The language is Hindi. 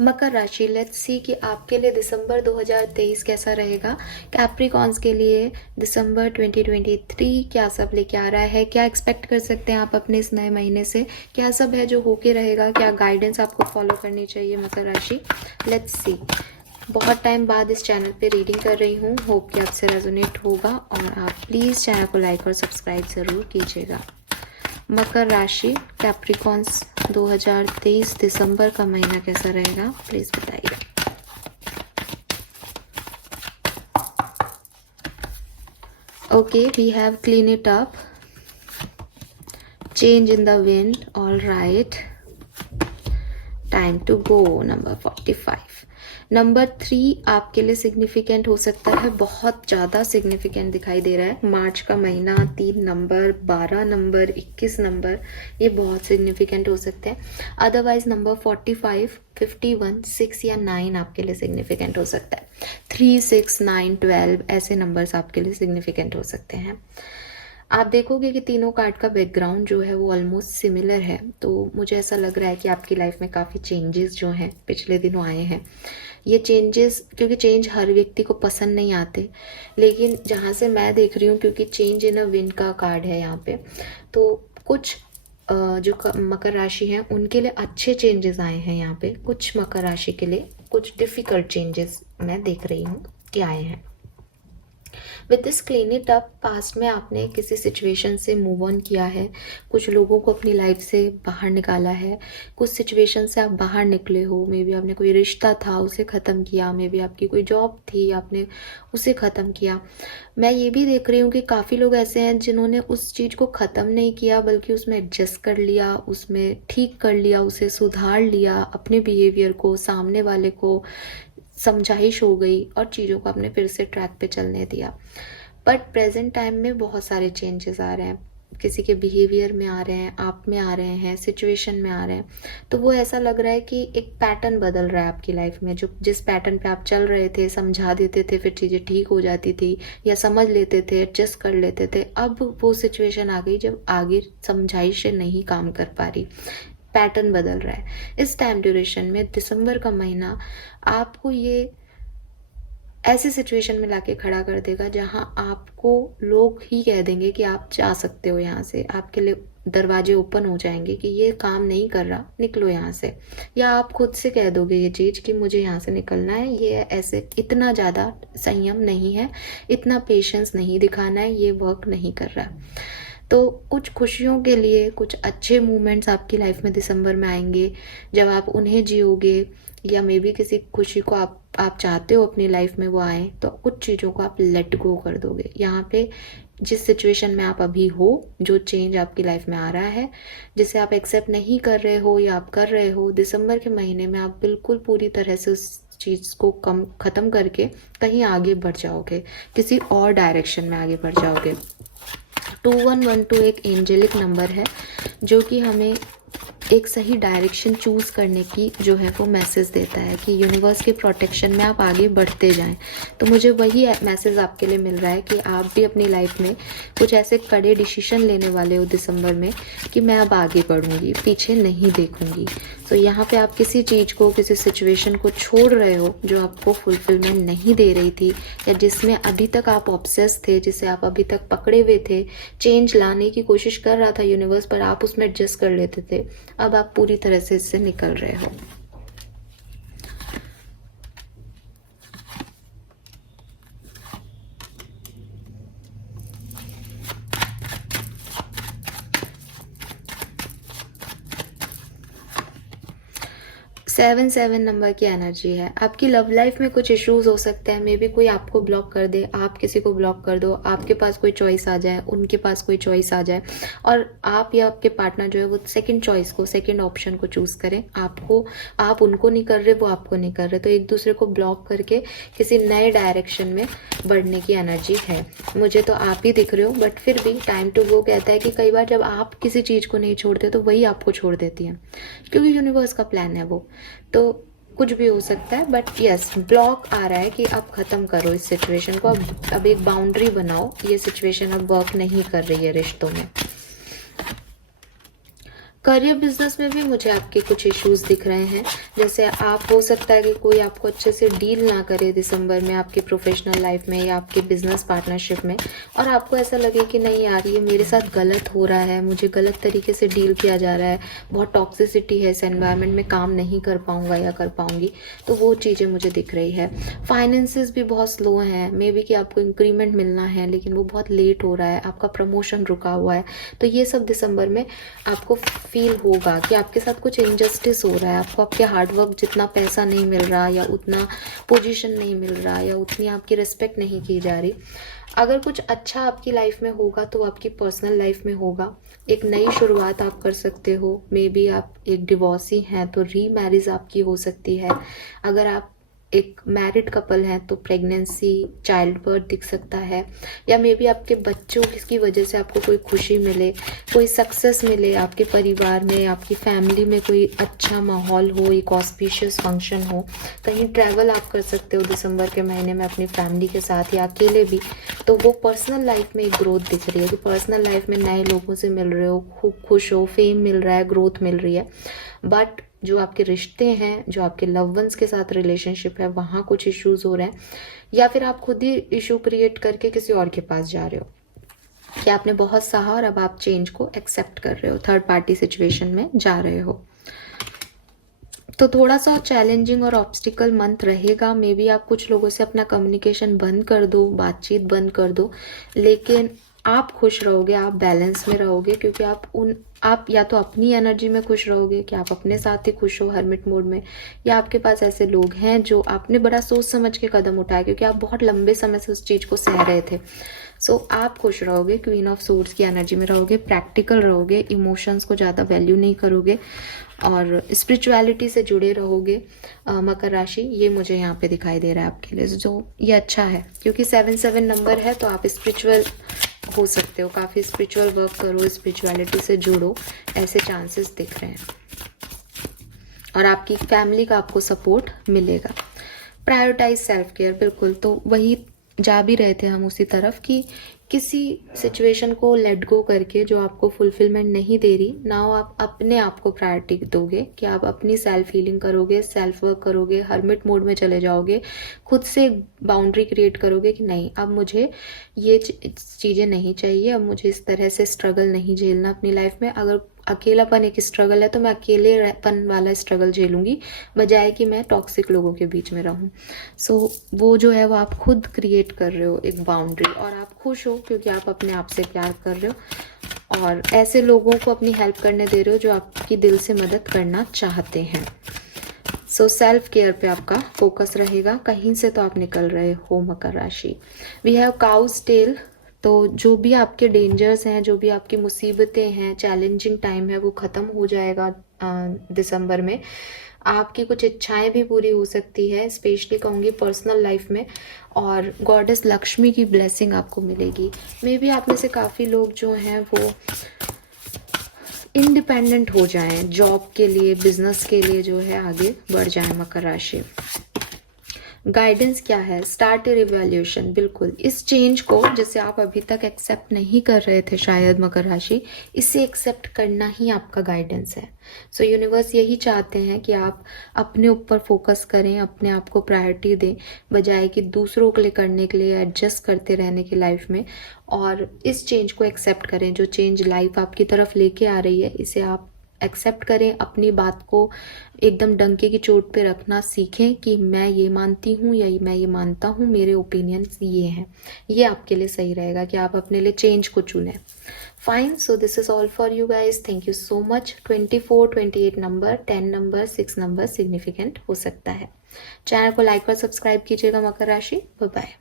मकर राशि, लेट्स सी कि आपके लिए दिसंबर 2023 कैसा रहेगा। कैप्रिकॉन्स के लिए दिसंबर 2023 क्या सब लेके आ रहा है, क्या एक्सपेक्ट कर सकते हैं आप अपने इस नए महीने से, क्या सब है जो होके रहेगा, क्या गाइडेंस आपको फॉलो करनी चाहिए मकर राशि। Let's see. बहुत टाइम बाद इस चैनल पे रीडिंग कर रही हूँ, होप कि आपसे रेजोनेट होगा और आप प्लीज़ चैनल को लाइक और सब्सक्राइब ज़रूर कीजिएगा। मकर राशि, कैप्रिकॉन्स 2023 दिसंबर का महीना कैसा रहेगा, प्लीज बताइए। Okay, we have clean it up, change in the wind, all right, time to go. Number 45। Number 3 आपके लिए सिग्निफिकेंट हो सकता है, बहुत ज़्यादा सिग्निफिकेंट दिखाई दे रहा है। मार्च का महीना, 3 नंबर, 12 नंबर, 21 नंबर, ये बहुत सिग्निफिकेंट हो सकते हैं। अदरवाइज नंबर 45, 51, 6 या 9 आपके लिए सिग्निफिकेंट हो सकता है। 3, 6, 9, 12 ऐसे नंबर्स आपके लिए सिग्निफिकेंट हो सकते हैं। आप देखोगे कि तीनों कार्ड का बैकग्राउंड जो है वो ऑलमोस्ट सिमिलर है, तो मुझे ऐसा लग रहा है कि आपकी लाइफ में काफ़ी चेंजेस जो हैं पिछले दिनों आए हैं। ये चेंजेस, क्योंकि चेंज हर व्यक्ति को पसंद नहीं आते, लेकिन जहाँ से मैं देख रही हूँ, क्योंकि चेंज इन अ विंड का कार्ड है यहाँ पे, तो कुछ जो मकर राशि हैं उनके लिए अच्छे चेंजेस आए हैं यहाँ पे। कुछ मकर राशि के लिए कुछ डिफ़िकल्ट चेंजेस मैं देख रही हूँ कि आए हैं। With this clean it up, past में आपने किसी सिचुएशन से मूव ऑन किया है, कुछ लोगों को अपनी लाइफ से बाहर निकाला है, कुछ सिचुएशन से आप बाहर निकले हो। मे बी आपने कोई रिश्ता था उसे ख़त्म किया, मे बी आपकी कोई जॉब थी आपने उसे ख़त्म किया। मैं ये भी देख रही हूँ कि काफ़ी लोग ऐसे हैं जिन्होंने उस चीज़ को ख़त्म नहीं किया, बल्कि उसमें एडजस्ट कर लिया, उसमें ठीक कर लिया, उसे सुधार लिया, अपने बिहेवियर को, सामने वाले को समझाइश हो गई और चीज़ों को आपने फिर से ट्रैक पे चलने दिया। बट प्रेजेंट टाइम में बहुत सारे चेंजेस आ रहे हैं, किसी के बिहेवियर में आ रहे हैं, आप में आ रहे हैं, सिचुएशन में आ रहे हैं। तो वो ऐसा लग रहा है कि एक पैटर्न बदल रहा है आपकी लाइफ में। जो जिस पैटर्न पे आप चल रहे थे, समझा देते थे, फिर चीज़ें ठीक हो जाती थी या समझ लेते थे, एडजस्ट कर लेते थे, अब वो सिचुएशन आ गई जब आगे समझाइश नहीं काम कर पा रही, पैटर्न बदल रहा है। इस टाइम ड्यूरेशन में दिसंबर का महीना आपको ये ऐसी सिचुएशन में लाके खड़ा कर देगा जहां आपको लोग ही कह देंगे कि आप जा सकते हो यहाँ से, आपके लिए दरवाजे ओपन हो जाएंगे कि ये काम नहीं कर रहा, निकलो यहाँ से। या आप खुद से कह दोगे ये चीज़ कि मुझे यहाँ से निकलना है, ये ऐसे इतना ज़्यादा संयम नहीं है, इतना पेशेंस नहीं दिखाना है, ये वर्क नहीं कर रहा। तो कुछ खुशियों के लिए कुछ अच्छे मोमेंट्स आपकी लाइफ में दिसंबर में आएंगे, जब आप उन्हें जियोगे, या मे बी किसी खुशी को आप चाहते हो अपनी लाइफ में वो आए, तो कुछ चीज़ों को आप लेट गो कर दोगे। यहाँ पे जिस सिचुएशन में आप अभी हो, जो चेंज आपकी लाइफ में आ रहा है, जिसे आप एक्सेप्ट नहीं कर रहे हो या आप कर रहे हो, दिसंबर के महीने में आप बिल्कुल पूरी तरह से उस चीज़ को ख़त्म करके कहीं आगे बढ़ जाओगे, किसी और डायरेक्शन में आगे बढ़ जाओगे। 2112 एक एंजेलिक नंबर है जो कि हमें एक सही डायरेक्शन चूज़ करने की जो है वो मैसेज देता है कि यूनिवर्स के प्रोटेक्शन में आप आगे बढ़ते जाएं। तो मुझे वही मैसेज आपके लिए मिल रहा है कि आप भी अपनी लाइफ में कुछ ऐसे कड़े डिसीजन लेने वाले हो दिसंबर में कि मैं अब आगे बढ़ूंगी, पीछे नहीं देखूंगी। तो यहाँ पे आप किसी चीज़ को, किसी सिचुएशन को छोड़ रहे हो जो आपको फुलफिलमेंट नहीं दे रही थी, या जिसमें अभी तक आप ऑब्सेस थे, जिसे आप अभी तक पकड़े हुए थे। चेंज लाने की कोशिश कर रहा था यूनिवर्स, पर आप उसमें एडजस्ट कर लेते थे। अब आप पूरी तरह से इससे निकल रहे हो। सेवन सेवन नंबर की एनर्जी है। आपकी लव लाइफ में कुछ इश्यूज हो सकते हैं, मे बी कोई आपको ब्लॉक कर दे, आप किसी को ब्लॉक कर दो, आपके पास कोई चॉइस आ जाए, उनके पास कोई चॉइस आ जाए, और आप या आपके पार्टनर जो है वो सेकंड चॉइस को, सेकंड ऑप्शन को चूज करें। आप उनको नहीं कर रहे, वो आपको नहीं कर रहे, तो एक दूसरे को ब्लॉक करके किसी नए डायरेक्शन में बढ़ने की एनर्जी है। मुझे तो आप ही दिख रहे हो, बट फिर भी टाइम टू गो कहता है कि कई बार जब आप किसी चीज़ को नहीं छोड़ते तो वही आपको छोड़ देती है, क्योंकि यूनिवर्स का प्लान है वो। तो कुछ भी हो सकता है, बट यस, ब्लॉक आ रहा है कि आप ख़त्म करो इस सिचुएशन को। अब एक बाउंड्री बनाओ, ये सिचुएशन अब वर्क नहीं कर रही है रिश्तों में। करियर बिजनेस में भी मुझे आपके कुछ इश्यूज दिख रहे हैं, जैसे आप हो सकता है कि कोई आपको अच्छे से डील ना करे दिसंबर में आपके प्रोफेशनल लाइफ में या आपके बिजनेस पार्टनरशिप में, और आपको ऐसा लगे कि नहीं यार ये मेरे साथ गलत हो रहा है, मुझे गलत तरीके से डील किया जा रहा है, बहुत टॉक्सिसिटी है इस एनवायरनमेंट में, काम नहीं कर पाऊंगा या कर पाऊंगी, तो वो चीज़ें मुझे दिख रही है। फाइनेंसेस भी बहुत स्लो हैं, मे बी कि आपको इंक्रीमेंट मिलना है लेकिन वो बहुत लेट हो रहा है, आपका प्रमोशन रुका हुआ है, तो ये सब दिसंबर में आपको फील होगा कि आपके साथ कुछ इनजस्टिस हो रहा है, आपको आपके हार्डवर्क जितना पैसा नहीं मिल रहा, या उतना पोजीशन नहीं मिल रहा, या उतनी आपकी रिस्पेक्ट नहीं की जा रही। अगर कुछ अच्छा आपकी लाइफ में होगा तो आपकी पर्सनल लाइफ में होगा, एक नई शुरुआत आप कर सकते हो। मे बी आप एक डिवोर्सी हैं तो री मैरिज आपकी हो सकती है, अगर आप एक मैरिड कपल हैं तो प्रेगनेंसी, चाइल्ड बर्थ दिख सकता है, या मे बी आपके बच्चों की वजह से आपको कोई खुशी मिले, कोई सक्सेस मिले आपके परिवार में, आपकी फैमिली में कोई अच्छा माहौल हो, एक ऑस्पिशियस फंक्शन हो, कहीं ट्रैवल आप कर सकते हो दिसंबर के महीने में अपनी फैमिली के साथ या अकेले भी, तो वो पर्सनल लाइफ में एक ग्रोथ दिख रही है कि पर्सनल लाइफ में नए लोगों से मिल रहे हो, खूब खुश हो, फेम मिल रहा है, ग्रोथ मिल रही है। बट जो आपके रिश्ते हैं, जो आपके लव वंस के साथ रिलेशनशिप है, वहाँ कुछ इश्यूज हो रहे हैं, या फिर आप खुद ही इशू क्रिएट करके किसी और के पास जा रहे हो कि आपने बहुत सहा और अब आप चेंज को एक्सेप्ट कर रहे हो, थर्ड पार्टी सिचुएशन में जा रहे हो। तो थोड़ा सा चैलेंजिंग और ऑब्स्टिकल मंथ रहेगा। मे बी आप कुछ लोगों से अपना कम्युनिकेशन बंद कर दो, बातचीत बंद कर दो, लेकिन आप खुश रहोगे, आप बैलेंस में रहोगे, क्योंकि आप या तो अपनी एनर्जी में खुश रहोगे कि आप अपने साथ ही खुश हो हरमिट मोड में, या आपके पास ऐसे लोग हैं जो आपने बड़ा सोच समझ के कदम उठाया क्योंकि आप बहुत लंबे समय से उस चीज़ को सह रहे थे। सो आप खुश रहोगे, क्वीन ऑफ सोर्ड्स की एनर्जी में रहोगे, प्रैक्टिकल रहोगे, इमोशंस को ज़्यादा वैल्यू नहीं करोगे और स्पिरिचुअलिटी से जुड़े रहोगे। मकर राशि, ये मुझे यहाँ पे दिखाई दे रहा है आपके लिए, जो ये अच्छा है क्योंकि 7 नंबर है, तो आप स्पिरिचुअल हो सकते हो, काफ़ी स्पिरिचुअल वर्क करो, स्पिरिचुअलिटी से जुड़ो, ऐसे चांसेस दिख रहे हैं और आपकी फैमिली का आपको सपोर्ट मिलेगा। प्रायोरिटाइज सेल्फ केयर, बिल्कुल, तो वही जा भी रहे थे हम उसी तरफ कि किसी सिचुएशन को लेट गो करके जो आपको फुलफिलमेंट नहीं दे रही ना, आप अपने आप को प्रायोरिटी दोगे कि आप अपनी सेल्फ हीलिंग करोगे, सेल्फ वर्क करोगे, हर्मिट मोड में चले जाओगे, खुद से बाउंड्री क्रिएट करोगे कि नहीं अब मुझे ये चीज़ें नहीं चाहिए, अब मुझे इस तरह से स्ट्रगल नहीं झेलना अपनी लाइफ में। अगर अकेलापन एक स्ट्रगल है तो मैं अकेलेपन वाला स्ट्रगल झेलूंगी बजाय कि मैं टॉक्सिक लोगों के बीच में रहूं। सो वो जो है वो आप खुद क्रिएट कर रहे हो एक बाउंड्री, और आप खुश हो क्योंकि आप अपने आप से प्यार कर रहे हो और ऐसे लोगों को अपनी हेल्प करने दे रहे हो जो आपकी दिल से मदद करना चाहते हैं। सो सेल्फ केयर पे आपका फोकस रहेगा, कहीं से तो आप निकल रहे हो मकर राशि। वी हैव काउज टेल, तो जो भी आपके डेंजर्स हैं, जो भी आपकी मुसीबतें हैं, चैलेंजिंग टाइम है, वो ख़त्म हो जाएगा दिसंबर में। आपकी कुछ इच्छाएं भी पूरी हो सकती है, स्पेशली कहूँगी पर्सनल लाइफ में, और गॉडेस लक्ष्मी की ब्लेसिंग आपको मिलेगी। मे बी आप में से काफ़ी लोग जो हैं वो इंडिपेंडेंट हो जाएं, जॉब के लिए, बिजनेस के लिए जो है आगे बढ़ जाएं मकर राशि। गाइडेंस क्या है? स्टार्ट ए रिवॉल्यूशन, बिल्कुल इस चेंज को जिसे आप अभी तक एक्सेप्ट नहीं कर रहे थे शायद मकर राशि, इसे एक्सेप्ट करना ही आपका गाइडेंस है। सो यूनिवर्स यही चाहते हैं कि आप अपने ऊपर फोकस करें, अपने आप को प्रायोरिटी दें बजाय कि दूसरों के लिए करने के लिए, एडजस्ट करते रहने की लाइफ में, और इस चेंज को एक्सेप्ट करें। जो चेंज लाइफ आपकी तरफ लेके आ रही है इसे आप एक्सेप्ट करें, अपनी बात को एकदम डंके की चोट पे रखना सीखें कि मैं ये मानती हूँ या मैं ये मानता हूँ, मेरे ओपिनियंस ये हैं। ये आपके लिए सही रहेगा कि आप अपने लिए चेंज को चुनें। Fine, so this is all for you guys, thank you so much. 24, 28 number, 10 number, 6 number significant हो सकता है। चैनल को लाइक और सब्सक्राइब कीजिएगा मकर राशि। Bye bye.